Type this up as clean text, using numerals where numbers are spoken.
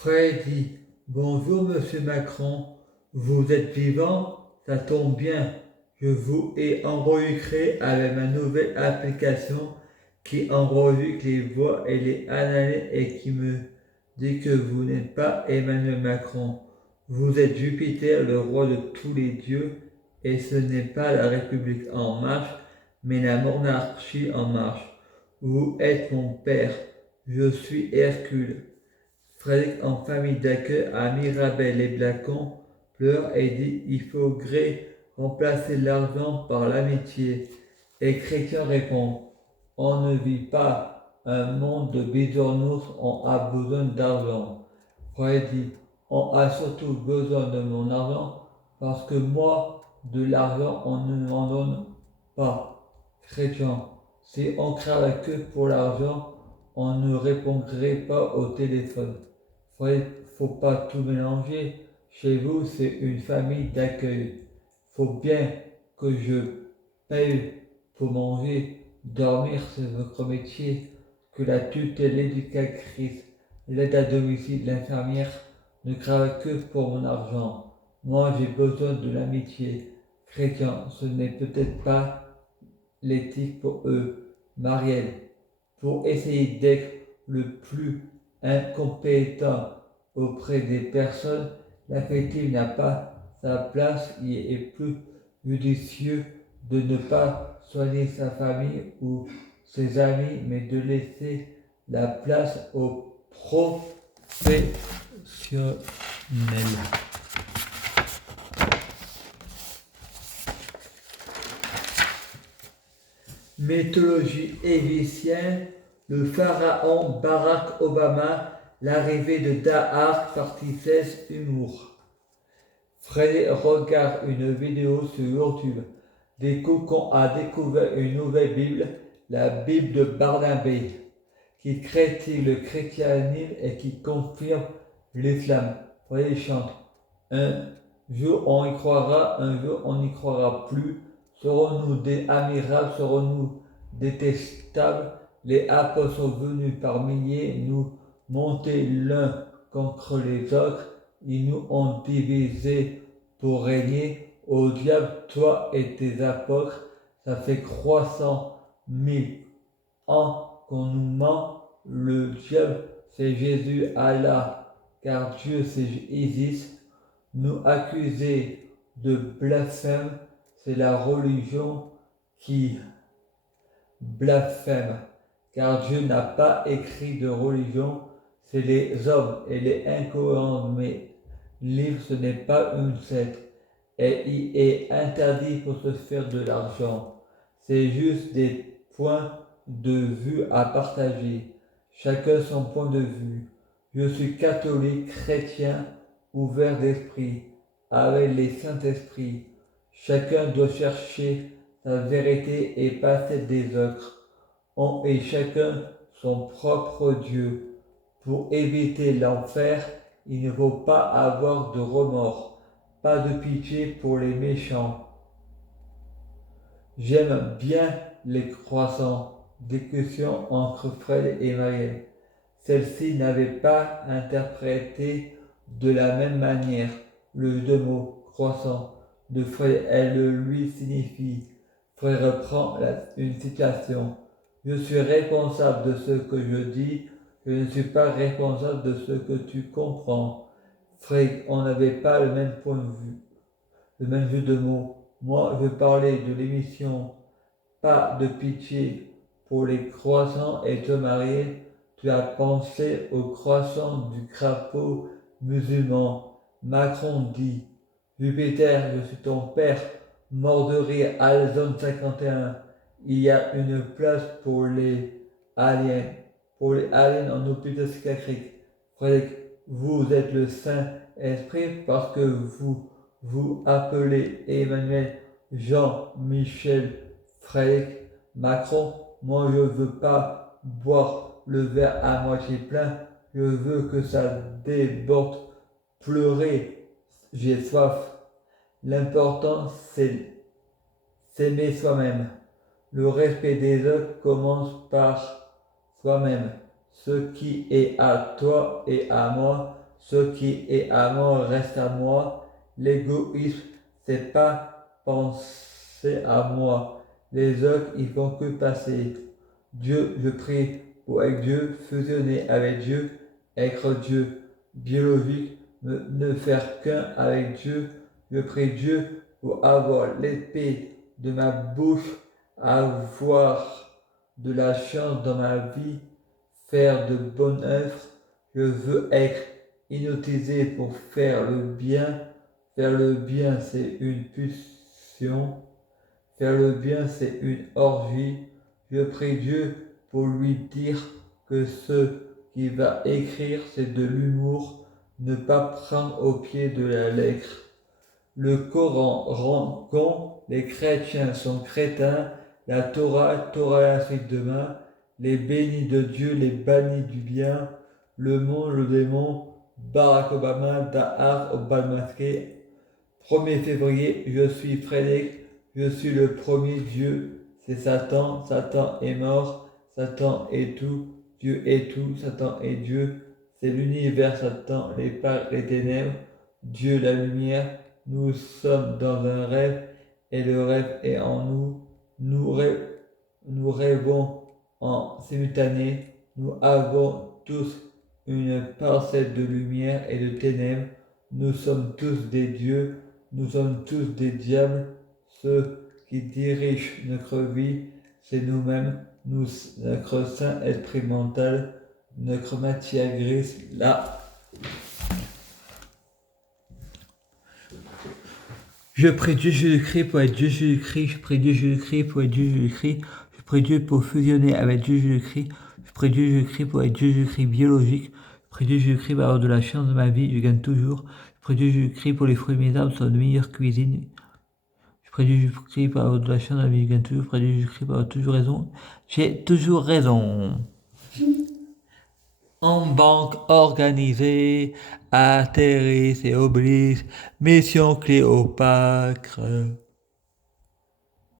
Freddy, bonjour Monsieur Macron, vous êtes vivant? Ça tombe bien, je vous ai enregistré avec ma nouvelle application qui enregistre les voix et les analyses et qui me dit que vous n'êtes pas Emmanuel Macron. Vous êtes Jupiter, le roi de tous les dieux, et ce n'est pas la République en marche, mais la monarchie en marche. Vous êtes mon père, je suis Hercule. Frédéric, en famille d'accueil à Mirabel-les-Blacons, pleure et dit il faudrait remplacer l'argent par l'amitié. Et Chrétien répond on ne vit pas un monde de bisounours, on a besoin d'argent. Frédéric dit on a surtout besoin de mon argent parce que moi, de l'argent, on ne m'en donne pas. Chrétien, si on travaille que pour l'argent, on ne répondrait pas au téléphone. Faut pas tout mélanger. Chez vous, c'est une famille d'accueil. Faut bien que je paye pour manger, dormir, c'est votre métier. Que la tutelle, l'éducatrice, l'aide à domicile, l'infirmière ne travaillent que pour mon argent. Moi, j'ai besoin de l'amitié. Chrétien, ce n'est peut-être pas l'éthique pour eux. Marielle, pour essayer d'être le plus incompétent auprès des personnes, l'affectif n'a pas sa place. Il est plus judicieux de ne pas soigner sa famille ou ses amis, mais de laisser la place aux professionnels. Mythologie égyptienne, le pharaon Barack Obama, l'arrivée de Dahar, partie 16, humour. Freddy regarde une vidéo sur YouTube. Des cocons a découvert une nouvelle Bible, la Bible de Barnabé, qui critique le christianisme et qui confirme l'islam. Freddy chante. Un jour on y croira, un jour on n'y croira plus. Serons-nous des admirables, serons-nous détestables? Les apôtres sont venus par milliers, nous monter l'un contre les autres. Ils nous ont divisés pour régner. Au diable, toi et tes apôtres, ça fait 300 000 ans qu'on nous ment. Le diable, c'est Jésus, Allah, car Dieu, c'est Isis. Nous accuser de blasphème, c'est la religion qui blasphème, car Dieu n'a pas écrit de religion, c'est les hommes et les incohérents, mais livre ce n'est pas une secte, et il est interdit pour se faire de l'argent. C'est juste des points de vue à partager, chacun son point de vue. Je suis catholique, chrétien, ouvert d'esprit, avec les Saint-Esprits. Chacun doit chercher sa vérité et pas celle des autres. On est chacun son propre Dieu. Pour éviter l'enfer, il ne faut pas avoir de remords, pas de pitié pour les méchants. J'aime bien les croissants. Discussion entre Fred et Marielle. Celle-ci n'avait pas interprété de la même manière le deux mots croissant de Fred. Elle lui signifie. Fred reprend une citation. Je suis responsable de ce que je dis, je ne suis pas responsable de ce que tu comprends. Fred, on n'avait pas le même point de vue, le même jeu de mots. Moi, je parlais de l'émission Pas de pitié pour les croissants et te marier. Tu as pensé au croissant du crapaud musulman. Macron dit Jupiter, je suis ton père, mort de rire à la zone 51. Il y a une place aliens, pour les aliens en hôpital psychiatrique. Frédéric, vous êtes le Saint-Esprit parce que vous vous appelez Emmanuel Jean-Michel Frédéric Macron. Moi, je veux pas boire le verre à moitié plein, je veux que ça déborde. Pleurer, j'ai soif. L'important, c'est s'aimer soi-même. Le respect des autres commence par soi-même. Ce qui est à toi et à moi, Ce qui est à moi reste à moi. L'égoïsme, c'est pas penser à moi. Les autres, ils font que passer. Dieu, je prie pour être Dieu, fusionner avec Dieu, être Dieu biologique, ne faire qu'un avec Dieu. Je prie Dieu pour avoir l'épée de ma bouche, avoir de la chance dans ma vie, faire de bonnes œuvres. Je veux être inutilisé pour faire le bien. Faire le bien, c'est une pulsion. Faire le bien, c'est une orgie. Je prie Dieu pour lui dire que ce qu'il va écrire, c'est de l'humour, ne pas prendre au pied de la lettre. Le Coran rend con, les chrétiens sont crétins, la Torah la suite demain, les bénis de Dieu, les bannis du bien, le monde, le démon, Barack Obama, Dahar, Obama-Masqué. 1er février, je suis Frédéric, je suis le premier Dieu, c'est Satan, Satan est mort, Satan est tout, Dieu est tout, Satan est Dieu, c'est l'univers, Satan, les pères, les ténèbres, Dieu la lumière, nous sommes dans un rêve et le rêve est en nous, nous rêvons en simultané, nous avons tous une parcelle de lumière et de ténèbres, nous sommes tous des dieux, nous sommes tous des diables, ceux qui dirigent notre vie, c'est nous-mêmes, notre Saint-Esprit mental, notre matière grise, là. Je prie Dieu Jésus-Christ pour être Dieu Jésus-Christ, je prie Dieu Jésus-Christ pour être Dieu Jésus-Christ, je prie Dieu pour fusionner avec Dieu Jésus-Christ, je prie Dieu Jésus-Christ pour être Dieu Jésus-Christ biologique, je prie Dieu Jésus-Christ pour avoir de la chance dans ma vie, je gagne toujours, je prie Dieu Jésus-Christ pour les fruits de mes arbres sur de meilleures cuisines. Je prie Dieu Jésus-Christ pour avoir de la chance dans la vie, je gagne toujours, je prie Dieu Jésus-Christ pour avoir toujours raison. J'ai toujours raison. En banque organisée, atterrisse et oblige, mission Cléopâtre.